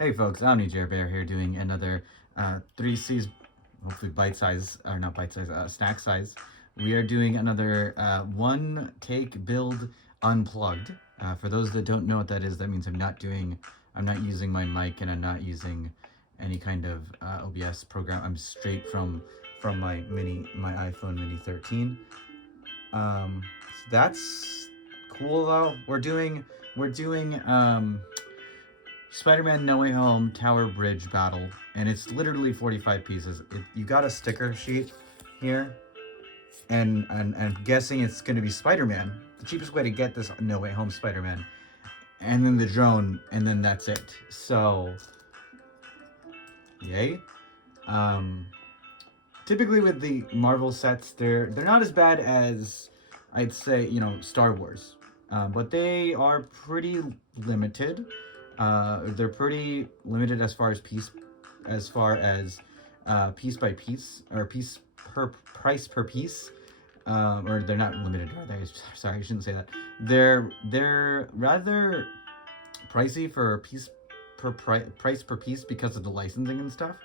Hey folks, Omni Bear here doing another 3C's, hopefully bite size, or not bite size, snack size. We are doing another one take build unplugged. For those that don't know what that is, that means I'm not using my mic and I'm not using any kind of OBS program. I'm straight from my iPhone Mini 13. So that's cool though. We're doing Spider-Man No Way Home Tower Bridge Battle, and it's literally 45 pieces. You got a sticker sheet here, and I'm guessing it's going to be Spider-Man. The cheapest way to get this No Way Home Spider-Man, and then the drone, and then that's it. So, yay. Um, Typically with the Marvel sets, they're not as bad as I'd say Star Wars, but they are pretty limited. They're pretty limited as far as piece by piece or piece per price per piece. Or they're not limited, are they? Sorry, I shouldn't say that. They're rather pricey for price per piece because of the licensing and stuff.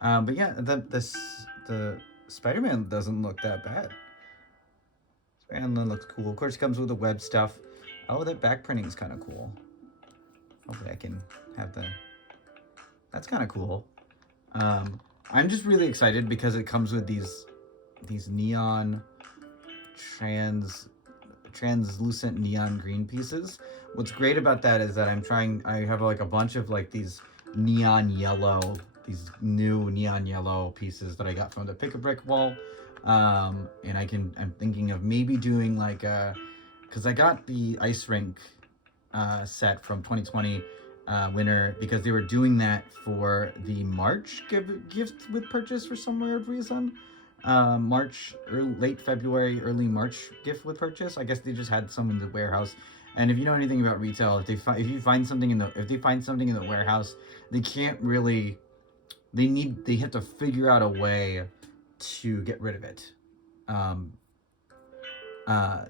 But yeah, the Spider-Man doesn't look that bad. Spider-Man looks cool. Of course, it comes with the web stuff. Oh, that back printing is kind of cool. Hopefully, I can have the. That's kind of cool. Um, I'm just really excited because it comes with these neon trans translucent neon green pieces. What's great about that is that I have like a bunch of like these new neon yellow pieces that I got from the Pick-a-Brick wall. And I'm thinking of maybe doing like because I got the ice rink set from 2020 winter because they were doing that for the March gift with purchase for some weird reason. Late February, early March gift with purchase. I guess they just had some in the warehouse. And if you know anything about retail, if you find something if they find something in the warehouse, they can't really they have to figure out a way to get rid of it. Um,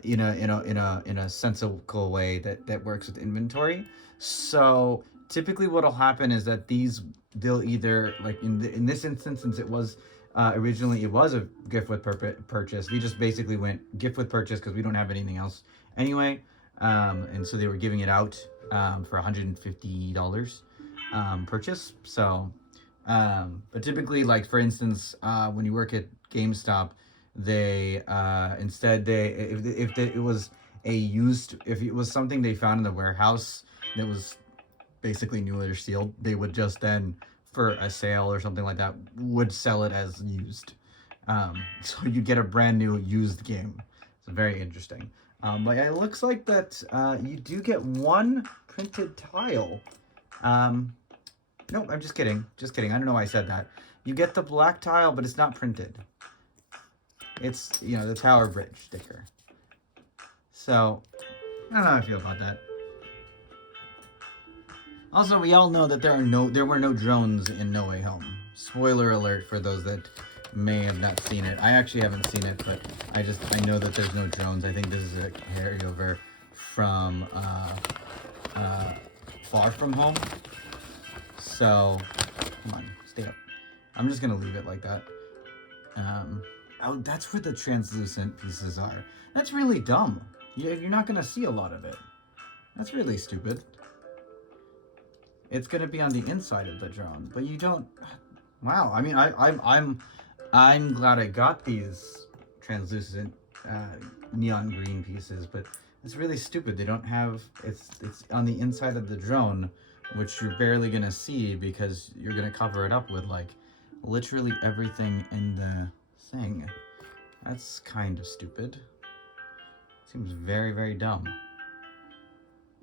in a sensible way that works with inventory. So typically, what'll happen is that they'll either like in this instance, since it was originally it was a gift with purchase. We just basically went gift with purchase because we don't have anything else anyway, and so they were giving it out for $150 purchase. So, but typically, like for instance, when you work at GameStop, they instead they if it was if it was something they found in the warehouse that was basically new or sealed, they would just then for a sale or something like that would sell it as used. So you get a brand new used game. It's very interesting. But it looks like that you do get one printed tile. Nope, I'm just kidding. Just kidding. I don't know why I said that. You get the black tile, but it's not printed. It's, the Tower Bridge sticker. So, I don't know how I feel about that. Also, we all know that there were no drones in No Way Home. Spoiler alert for those that may have not seen it. I actually haven't seen it, but I know that there's no drones. I think this is a carryover from Far From Home. So, come on, stay up. I'm just gonna leave it like that. Oh, that's where the translucent pieces are. That's really dumb. You're not gonna see a lot of it. That's really stupid. It's gonna be on the inside of the drone, but you don't. Wow. I mean, I'm glad I got these translucent neon green pieces, but it's really stupid. They don't have. It's on the inside of the drone, which you're barely gonna see because you're gonna cover it up with like literally everything in the thing. That's kind of stupid. Seems very, very dumb.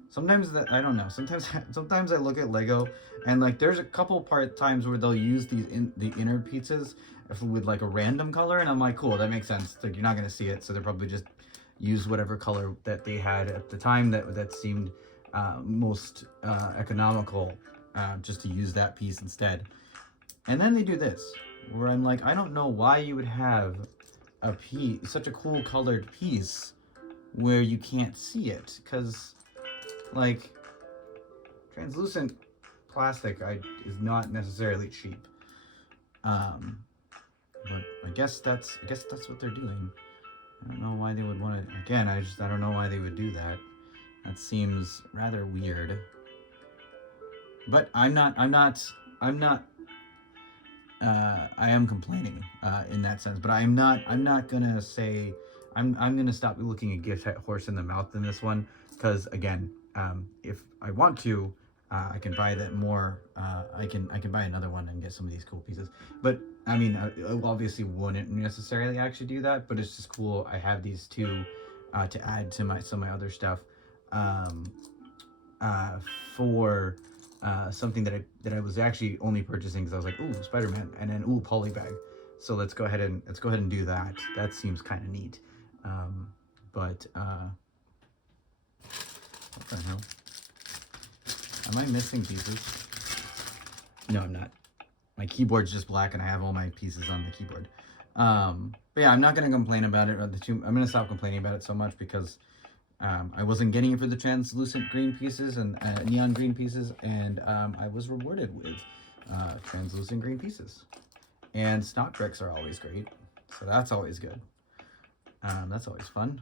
Sometimes I don't know. Sometimes I look at Lego and like there's a couple times where they'll use the inner pieces with like a random color, and I'm like, cool, that makes sense. Like you're not gonna see it, so they're probably just use whatever color that they had at the time that seemed most economical, just to use that piece instead. And then they do this, where I'm like, I don't know why you would have such a cool colored piece where you can't see it, because like translucent plastic is not necessarily cheap. Um, but I guess that's what they're doing. I don't know why they would want to. Again, I don't know why they would do that. That seems rather weird. But I'm not. I am complaining in that sense, but I'm not gonna say. I'm gonna stop looking a gift horse in the mouth in this one, because again, if I want to, I can buy that more. I can buy another one and get some of these cool pieces. But I mean, I obviously wouldn't necessarily actually do that. But it's just cool. I have these two to add to some of my other stuff. Um, uh, for something that I was actually only purchasing because I was like, ooh, Spider-Man, and then ooh, polybag. So let's go ahead and do that. That seems kind of neat. But what the hell? Am I missing pieces? No, I'm not. My keyboard's just black, and I have all my pieces on the keyboard. But yeah, I'm not gonna complain about it. I'm gonna stop complaining about it so much because I wasn't getting it for the translucent green pieces and neon green pieces, and I was rewarded with translucent green pieces. And stock bricks are always great, so that's always good. That's always fun.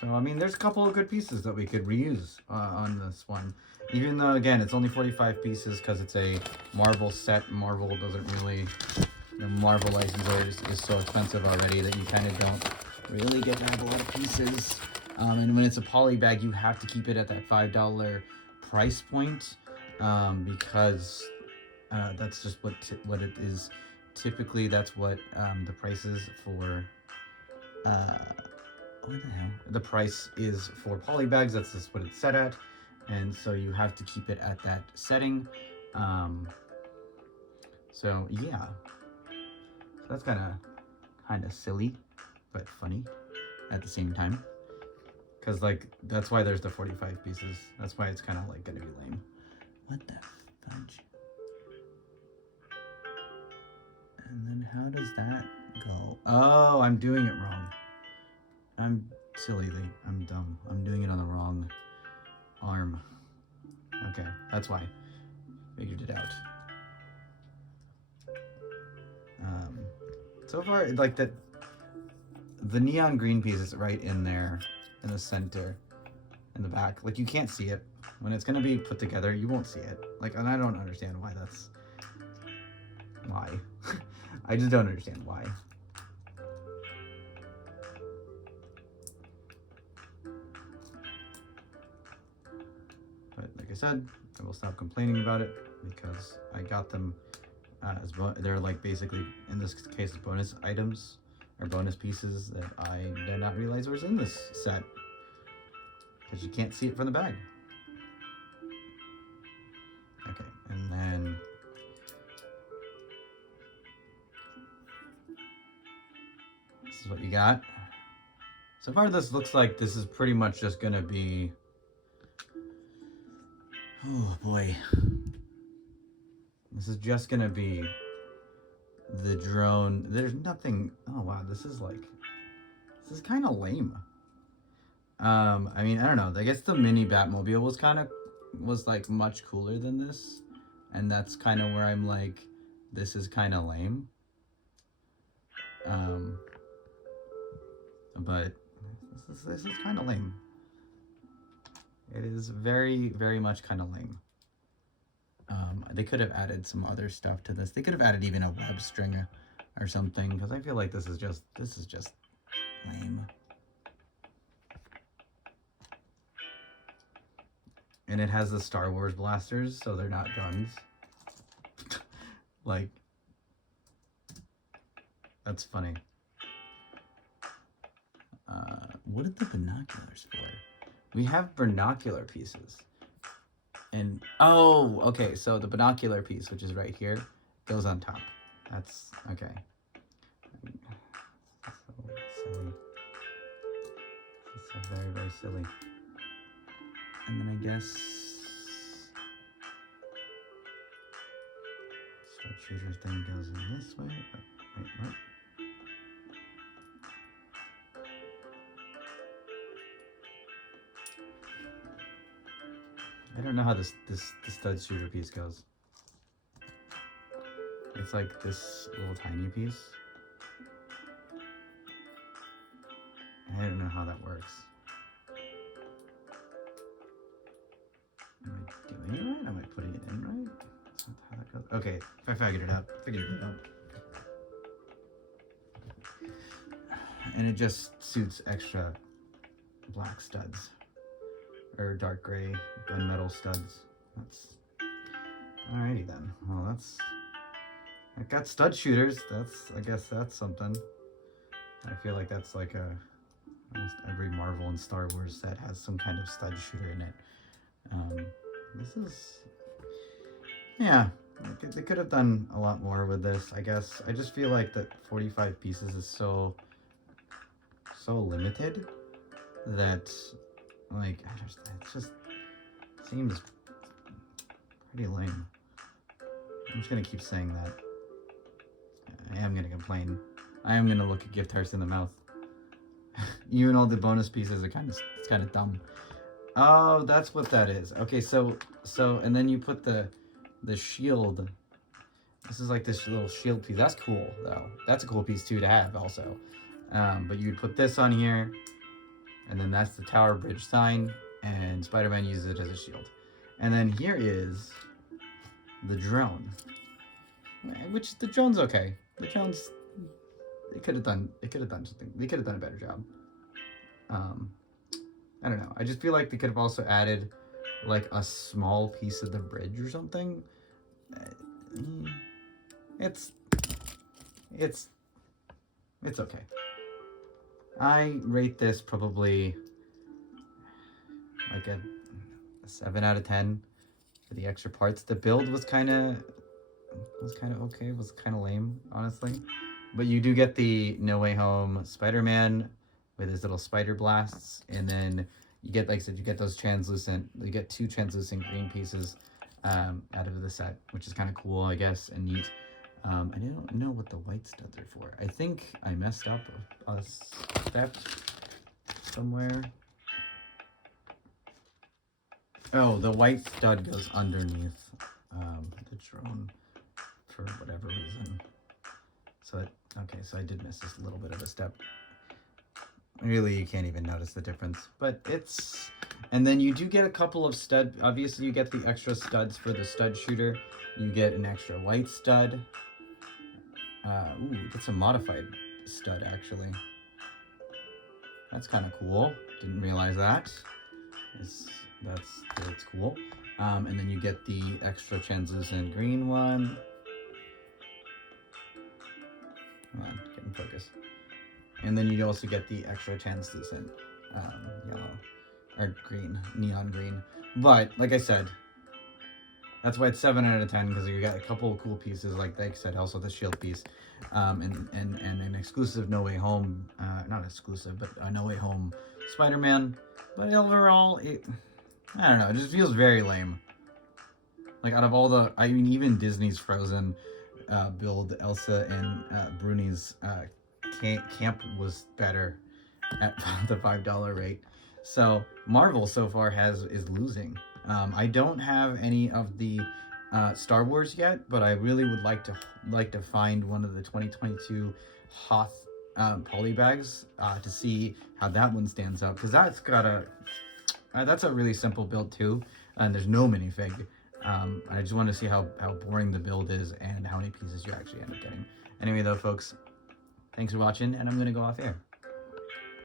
So, I mean, there's a couple of good pieces that we could reuse on this one. Even though, again, it's only 45 pieces because it's a Marvel set. Marvel doesn't really... The Marvel license is so expensive already that you kind of don't really get to have a lot of pieces. And when it's a poly bag, you have to keep it at that $5 price point because that's just what it is. Typically, that's what the price is for... what the hell? The price is for poly bags. That's just what it's set at. And so you have to keep it at that setting. So, yeah. So that's kind of silly, but funny at the same time. Because, like, that's why there's the 45 pieces. That's why it's kind of, like, going to be lame. What the fudge? And then how does that go? Oh, I'm doing it wrong. I'm silly. I'm dumb. I'm doing it on the wrong arm. Okay, that's why. Figured it out. So far, like the neon green piece is right in there, in the center, in the back. Like you can't see it when it's gonna be put together. You won't see it. Like, and I don't understand why that's why. I just don't understand why. But like I said, I will stop complaining about it because I got them as they're like basically in this case bonus items or bonus pieces that I did not realize was in this set because you can't see it from the bag. Okay, and then this is what you got. So far, this looks like this is pretty much just gonna be. Oh boy. This is just gonna be the drone. There's nothing. Oh wow, this is kind of lame. I mean, I don't know. I guess the mini Batmobile was like much cooler than this, and that's kind of where I'm like, this is kind of lame. But this is kind of lame. It is very, very much kind of lame. They could have added some other stuff to this. They could have added even a web string or something, because I feel like this is just lame. And it has the Star Wars blasters, so they're not guns. Like, that's funny. What are the binoculars for? We have binocular pieces. And, oh, okay, so the binocular piece, which is right here, goes on top. That's, okay. So silly. This is so very, very silly. And then I guess... Strike shooter thing goes in this way. Oh, wait, what? I don't know how the stud shooter piece goes. It's like this little tiny piece. I don't know how that works. Am I doing it right? Am I putting it in right? That's not how that goes. Okay, I figured it out. And it just suits extra black studs. Or dark gray gunmetal studs. That's alrighty then. Well, that's. I got stud shooters. I guess that's something. I feel like that's like almost every Marvel and Star Wars set has some kind of stud shooter in it. This is, yeah. They could have done a lot more with this. I guess I just feel like that 45 pieces is so limited that. Like, it just seems pretty lame. I'm just gonna keep saying that. I am gonna complain. I am gonna look a gift horse in the mouth. Even all the bonus pieces are it's kind of dumb. Oh, that's what that is. Okay, so and then you put the shield. This is like this little shield piece. That's cool though. That's a cool piece too to have also. But you'd put this on here. And then that's the Tower Bridge sign, and Spider-Man uses it as a shield. And then here is the drone, which the drone's okay. The drone's they could have done something. They could have done a better job. I don't know. I just feel like they could have also added like a small piece of the bridge or something. It's okay. I rate this probably like a 7 out of 10 for the extra parts. The build was kind of okay. It was kind of lame, honestly. But you do get the No Way Home Spider-Man with his little spider blasts, and then you get, like I said, you get those translucent. You get 2 translucent green pieces out of the set, which is kind of cool, I guess, and neat. I don't know what the white studs are for. I think I messed up a step somewhere. Oh, the white stud goes underneath the drone for whatever reason. So, okay, so I did miss this little bit of a step. Really, you can't even notice the difference. But it's... And then you do get a couple of stud... Obviously, you get the extra studs for the stud shooter. You get an extra white stud. Ooh, that's a modified stud, actually. That's kind of cool. Didn't realize that. That's cool. And then you get the extra translucent green one. Come on, get in focus. And then you also get the extra translucent yellow or green, neon green. But like I said, that's why it's 7 out of 10, because you got a couple of cool pieces, like I said, also the shield piece, and an exclusive No Way Home, not exclusive, but a No Way Home Spider-Man. But overall, I don't know, it just feels very lame. Like, out of all the, I mean, even Disney's Frozen build, Elsa and Bruni's camp was better at the $5 rate. So Marvel so far is losing. I don't have any of the Star Wars yet, but I really would like to find one of the 2022 Hoth poly bags to see how that one stands up, because that's got that's a really simple build too, and there's no minifig. I just want to see how boring the build is and how many pieces you actually end up getting. Anyway though, folks, thanks for watching, and I'm gonna go off air.